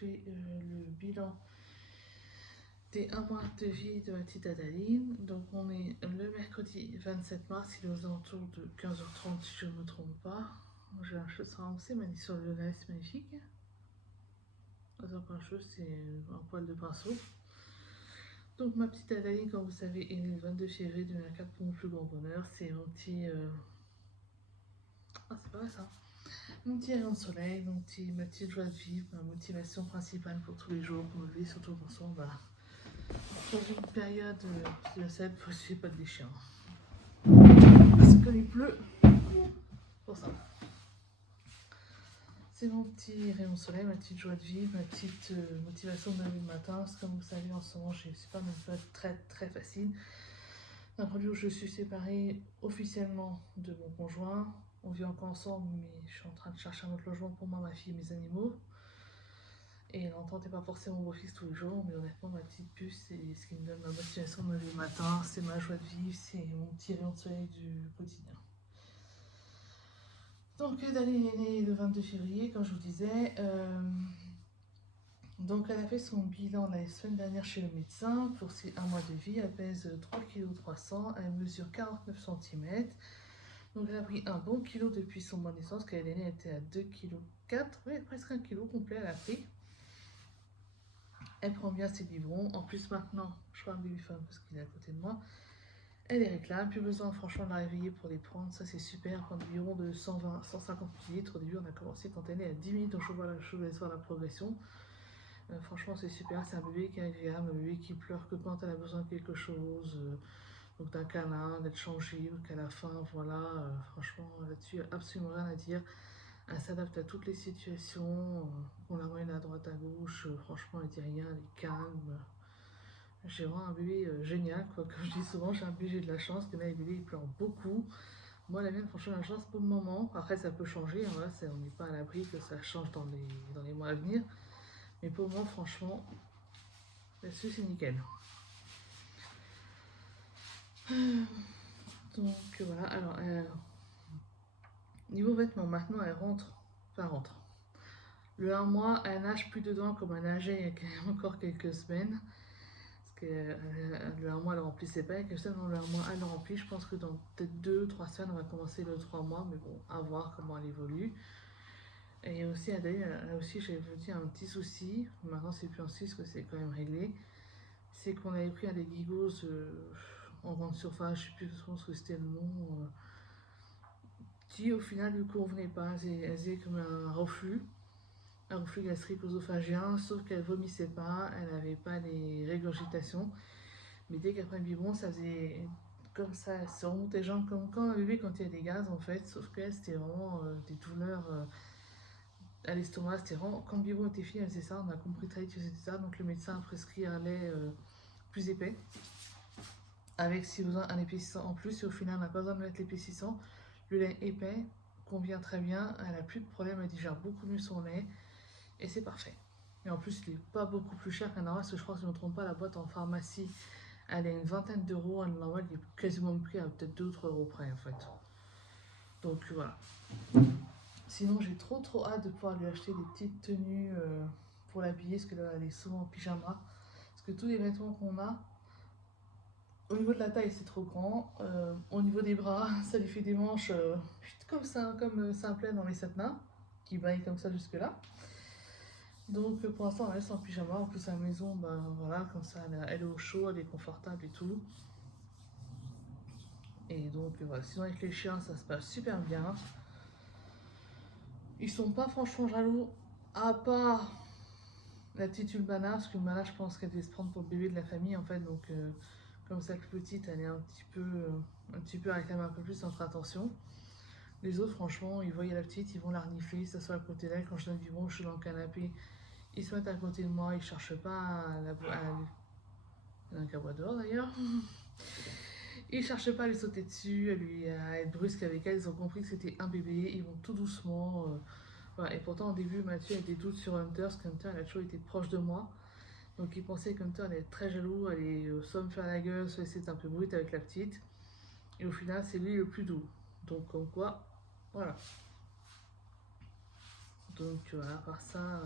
fais le bilan des 1 mois de vie de ma petite Adaline. Donc on est le mercredi 27 mars, il est aux alentours de 15h30 si je ne me trompe pas. J'ai un cheveu avancé, m'a dit sur le live, c'est magnifique. Donc un cheveu, c'est un poil de pinceau. Donc ma petite Adaline, comme vous savez, est née le 22 février 2004 pour mon plus grand bonheur. C'est mon petit... Ah, c'est pas vrai ça. Mon petit rayon de soleil, ma petite joie de vivre, ma motivation principale pour tous les jours, pour me lever, surtout pour son dans une période de sel, faut suivre pas de chiens. Parce que il pleut. Pour ça. C'est mon petit rayon de soleil, ma petite joie de vivre, ma petite motivation de me lever le matin. Parce que comme vous savez, en ce moment, c'est pas une période très très facile. D'un point de vue où je suis séparée officiellement de mon conjoint. On vit encore ensemble, mais je suis en train de chercher un autre logement pour moi, ma fille et mes animaux. Et l'entente n'est pas forcément mon beau-fils tous les jours, mais honnêtement, ma petite puce, c'est ce qui me donne ma motivation de me lever le matin, c'est ma joie de vivre, c'est mon petit rayon de soleil du quotidien. Donc, Daline est née le 22 février, comme je vous disais. Donc, elle a fait son bilan la semaine dernière chez le médecin pour ses 1 mois de vie. Elle pèse 3,3 kg, elle mesure 49 cm. Donc elle a pris un bon kilo depuis son mois de naissance, quand elle est née, elle était à 2,4 kg, oui, presque 1 kilo complet elle a pris. Elle prend bien ses biberons, en plus maintenant, je prends un babyphone parce qu'il est à côté de moi, elle les réclame, plus besoin franchement de la réveiller pour les prendre, ça c'est super, prendre des biberons de 120, 150 ml, au début on a commencé quand elle est à 10 minutes, donc je laisse voir la progression. Franchement c'est super, c'est un bébé qui est agréable, un bébé qui pleure que quand elle a besoin de quelque chose, donc d'un câlin, d'être changé, qu'à la fin, voilà, franchement, là-dessus, il n'y a absolument rien à dire. Elle s'adapte à toutes les situations, on la ramène à droite, à gauche, franchement, elle dit rien, elle est calme. J'ai vraiment un bébé génial, quoi. Comme je dis souvent, j'ai un bébé, j'ai de la chance, que là, les bébés, ils pleurent beaucoup. Moi, la mienne, franchement, la chance pour le moment. Après, ça peut changer, hein, voilà, on n'est pas à l'abri que ça change dans les mois à venir. Mais pour moi, franchement, là-dessus, c'est nickel. Donc voilà, alors niveau vêtements, maintenant elle rentre. Le 1 mois, elle nage plus dedans comme elle nageait il y a encore quelques semaines. Parce que le 1 mois, elle remplissait pas. Quelques semaines, le 1 mois, elle remplit. Je pense que dans peut-être 2-3 semaines, on va commencer le 3 mois. Mais bon, à voir comment elle évolue. Et aussi, Adèle, elle a aussi, j'avais dit, un petit souci. Maintenant, c'est plus un souci parce que c'est quand même réglé. C'est qu'on avait pris un des Gigos en grande surface, je sais plus ce que c'était le nom. Qui au final lui convenait pas. Elle faisait comme un reflux gastrique œsophagien, sauf qu'elle vomissait pas, elle n'avait pas les régurgitations. Mais dès qu'elle prenait le biberon, ça faisait comme ça, elle se remontait les jambes comme quand un bébé quand il y a des gaz en fait, sauf qu'elle c'était vraiment des douleurs à l'estomac, c'était vraiment quand le biberon était fini, elle faisait ça, on a compris très vite que c'était ça, donc le médecin a prescrit un lait plus épais, avec si besoin un épaississant en plus, et au final on n'a pas besoin de mettre l'épaississant. Le lait épais convient très bien, elle n'a plus de problème, elle digère beaucoup mieux son lait, et c'est parfait. Et en plus, il n'est pas beaucoup plus cher qu'un normal, parce que je crois que si je ne me trompe pas, la boîte en pharmacie, elle est une vingtaine d'euros, un normal, il est quasiment pris à peut-être 2 ou 3 euros près en fait. Donc voilà. Sinon, j'ai trop hâte de pouvoir lui acheter des petites tenues pour l'habiller, parce que là, elle est souvent en pyjama. Parce que tous les vêtements qu'on a, au niveau de la taille, c'est trop grand. Au niveau des bras, ça lui fait des manches comme ça, comme simplet dans les satinats, qui baillent comme ça jusque-là. Donc pour l'instant, elle reste en pyjama. En plus, à la maison, ben voilà, comme ça, elle est au chaud, elle est confortable et tout. Et donc voilà, sinon avec les chiens, ça se passe super bien. Ils sont pas franchement jaloux, à part la petite Ulbana, parce qu'Ulbana, je pense qu'elle devait se prendre pour le bébé de la famille en fait. Donc comme ça, plus petite, elle est un petit peu à réclamer un peu plus notre attention. Les autres, franchement, ils voyaient la petite, ils vont la renifler, s'assoient à côté d'elle. Quand je donne du bon, je suis dans le canapé. Ils se mettent à côté de moi, ils cherchent pas il y en a un qui aboie dehors d'ailleurs. Ils cherchent pas à lui sauter dessus, à être brusque avec elle. Ils ont compris que c'était un bébé, ils vont tout doucement. Voilà. Et pourtant, au début, Mathieu a des doutes sur Hunter, parce que Hunter, elle a toujours été proche de moi. Donc il pensait qu'Hunter allait être très jaloux, allait soit me faire la gueule, soit essayer d'être un peu brute avec la petite. Et au final, c'est lui le plus doux. Donc comme quoi, voilà. Donc voilà, à part ça,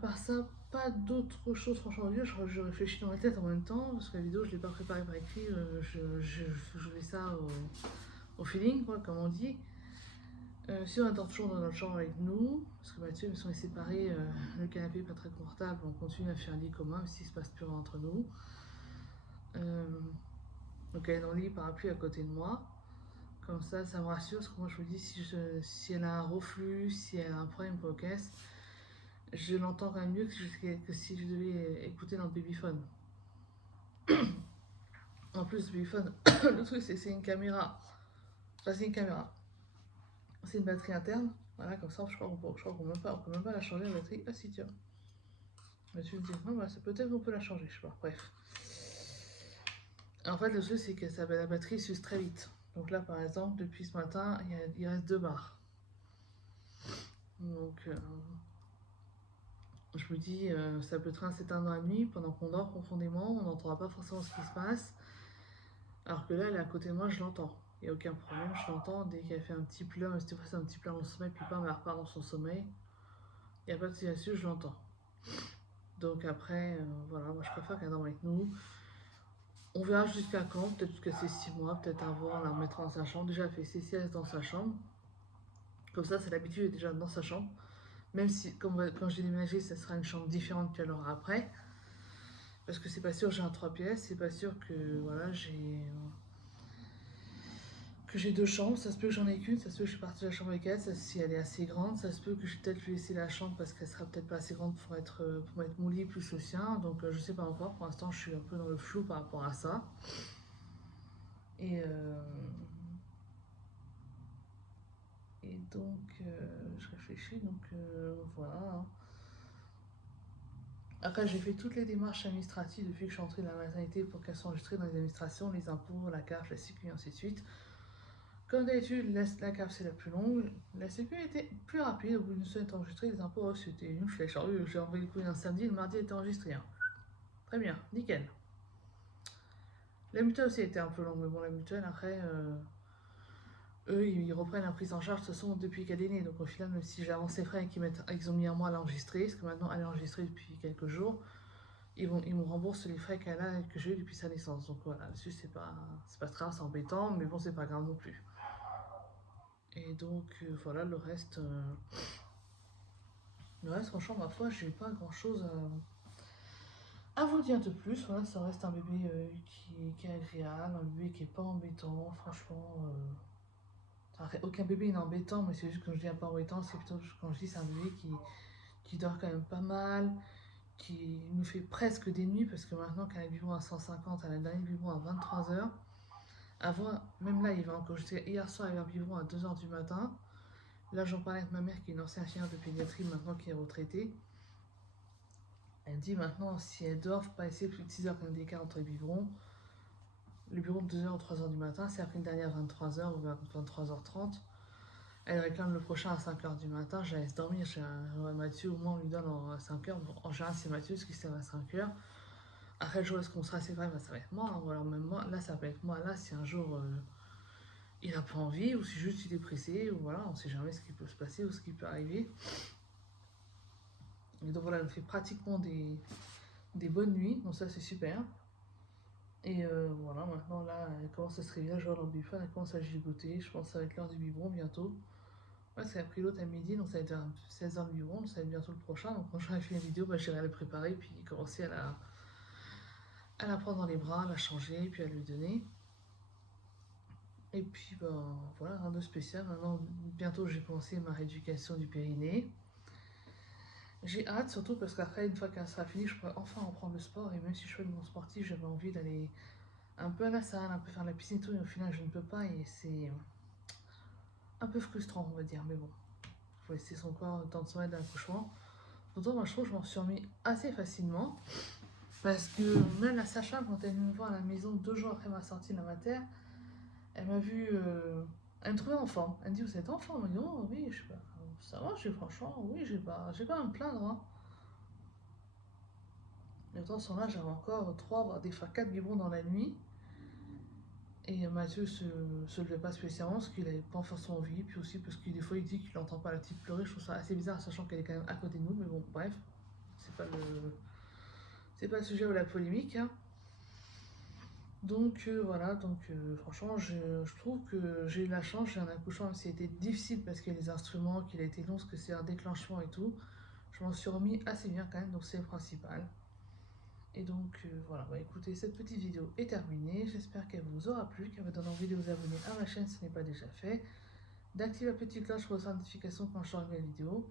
part ça, pas d'autre chose franchement à dire. Je réfléchis dans ma tête en même temps, parce que la vidéo je l'ai pas préparée par écrit, je fais ça au feeling, quoi, comme on dit. Si on attend toujours dans notre chambre avec nous, parce que Mathieu et sont séparés, le canapé pas très confortable, on continue à faire un lit commun, même s'il se passe plus rien entre nous. Donc elle est dans le lit, parapluie à côté de moi. Comme ça me rassure, parce que moi je me dis si elle a un reflux, si elle a un problème pour caisse, je l'entends quand même mieux que si je devais écouter dans le babyphone. En plus, le babyphone, le truc c'est une caméra. Enfin, c'est une caméra. C'est une batterie interne. Voilà, comme ça, je crois qu'on peut même pas la changer la batterie. Ah si, tiens. Mais tu me dis, non, bah, peut-être qu'on peut la changer, je sais pas. Bref. En fait, le truc, c'est que la batterie s'use très vite. Donc là, par exemple, depuis ce matin, il reste 2 barres. Donc, je me dis, ça peut s'éteindre dans la nuit pendant qu'on dort profondément, on n'entendra pas forcément ce qui se passe. Alors que là, elle est à côté de moi, je l'entends. Il n'y a aucun problème, je l'entends. Dès qu'elle fait un petit pleur, mais c'était pas un petit pleur dans le sommeil, puis pas, mais elle repart dans son sommeil. Il n'y a pas de souci là-dessus, je l'entends. Donc après, voilà, moi je préfère qu'elle dorme avec nous. On verra jusqu'à quand, peut-être jusqu'à ses 6 mois, peut-être avant, la remettre dans sa chambre. Déjà, elle fait ses siestes dans sa chambre. Comme ça, c'est l'habitude, elle est déjà dans sa chambre. Même si, quand j'ai déménagé, ça sera une chambre différente qu'elle aura après. Parce que c'est pas sûr, j'ai un 3 pièces, c'est pas sûr que voilà, j'ai 2 chambres, ça se peut que j'en ai qu'une, ça se peut que je suis partie de la chambre avec elle, si elle est assez grande, ça se peut que je vais peut-être lui laisser la chambre parce qu'elle sera peut-être pas assez grande pour mettre mon lit plus le sien, donc je sais pas encore, pour l'instant je suis un peu dans le flou par rapport à ça. Et, donc je réfléchis, donc voilà. Après, j'ai fait toutes les démarches administratives depuis que je suis entrée dans la maternité pour qu'elles soient enregistrées dans les administrations, les impôts, la CAF, la Sécu, et ainsi de suite. Comme d'habitude, la CAF c'est la plus longue, la Sécu était plus rapide, au bout d'une semaine enregistrée, les impôts c'était une flèche. Alors, j'ai envoyé le courrier un samedi, le mardi était enregistré. Hein. Très bien, nickel. La mutuelle aussi était un peu longue, mais bon, la mutuelle après, eux ils reprennent la prise en charge de toute façon depuis qu'elle est née. Donc au final, même si j'ai avancé frais et qu'ils ont mis un mois à l'enregistrer, parce que maintenant elle est enregistrée depuis quelques jours, ils me remboursent les frais qu'elle a que j'ai eu depuis sa naissance. Donc voilà, là-dessus c'est pas très grave, c'est embêtant, mais bon, c'est pas grave non plus. Et donc voilà, le reste, franchement, ma foi, j'ai pas grand chose à vous dire de plus. Voilà, ça reste un bébé qui est agréable, un bébé qui est pas embêtant, franchement. Aucun bébé n'est embêtant, mais c'est juste quand je dis pas embêtant, c'est plutôt quand je dis c'est un bébé qui dort quand même pas mal, qui nous fait presque des nuits, parce que maintenant qu'elle a le biberon à 150, elle a le dernier biberon à 23h. Avant, même là, il va encore. Hier soir, il avait un biberon à 2h du matin. Là, j'en parlais avec ma mère qui est une ancienne infirmière de pédiatrie, maintenant qui est retraitée. Elle dit maintenant, si elle dort, faut pas essayer plus de 6h quand même d'écart entre les biberons. Le biberon de 2h ou 3h du matin, c'est après une dernière 23h ou 23h30. Elle réclame le prochain à 5h du matin, je la laisse dormir. Mathieu, au moins, on lui donne à 5h. En général, c'est Mathieu, ce qui se lève à 5h. Après, le jour où est-ce qu'on sera séparés, ça va être moi. Hein. Ou alors même moi, là, ça peut être moi. Là, si un jour il n'a pas envie, ou si juste il est pressé, ou voilà, on ne sait jamais ce qui peut se passer ou ce qui peut arriver. Et donc voilà, elle fait pratiquement des bonnes nuits, donc ça c'est super. Et voilà, maintenant là, elle commence à se réveiller, je vois dans le biberon, elle commence à gigoter. Je pense que ça va être l'heure du biberon bientôt. Ouais, ça a pris l'autre à midi, donc ça va être à 16h le biberon, donc ça va être bientôt le prochain. Donc quand j'aurai fait la vidéo, j'irai la préparer, puis commencer à la prendre dans les bras, à la changer, puis à lui donner. Et puis voilà, rien de spécial. Maintenant, bientôt j'ai commencé ma rééducation du périnée. J'ai hâte, surtout parce qu'après, une fois qu'elle sera finie, je pourrai enfin reprendre le sport. Et même si je fais de mon sportif, j'avais envie d'aller un peu à la salle, un peu faire la piscine et tout. Et au final, je ne peux pas. Et c'est un peu frustrant, on va dire. Mais bon, il faut laisser son corps le temps de se remettre d'un accouchement. Pourtant, moi, je trouve que je m'en suis remis assez facilement. Parce que même la sage-femme, quand elle est venue me voir à la maison 2 jours après ma sortie de la mater, elle m'a vu. Elle me trouvait en forme. Elle me dit: vous êtes en forme? Elle me dit: oh oui, je sais pas. Ça va, franchement, oui, j'ai pas à me plaindre. Hein. Et dans ce temps-là, j'avais encore 3, voire des fois 4 biberons dans la nuit. Et Mathieu se levait pas spécialement parce qu'il avait pas forcément envie. Puis aussi parce que des fois, il dit qu'il n'entend pas la petite pleurer. Je trouve ça assez bizarre, sachant qu'elle est quand même à côté de nous. Mais bon, bref. c'est pas le sujet ou la polémique. Hein. Donc voilà, franchement, je trouve que j'ai eu la chance, j'ai un accouchement, même si c'était difficile parce qu'il y a les instruments, qu'il a été long, ce que c'est un déclenchement et tout. Je m'en suis remis assez bien quand même, donc c'est le principal. Et donc voilà, bah écoutez, cette petite vidéo est terminée. J'espère qu'elle vous aura plu, qu'elle vous donne envie de vous abonner à ma chaîne si ce n'est pas déjà fait, d'activer la petite cloche pour recevoir une notification quand je sors une nouvelle vidéo.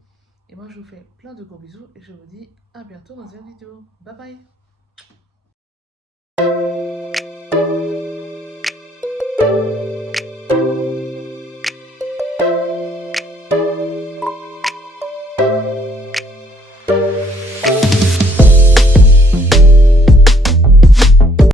Et moi je vous fais plein de gros bisous et je vous dis à bientôt dans une nouvelle vidéo. Bye bye.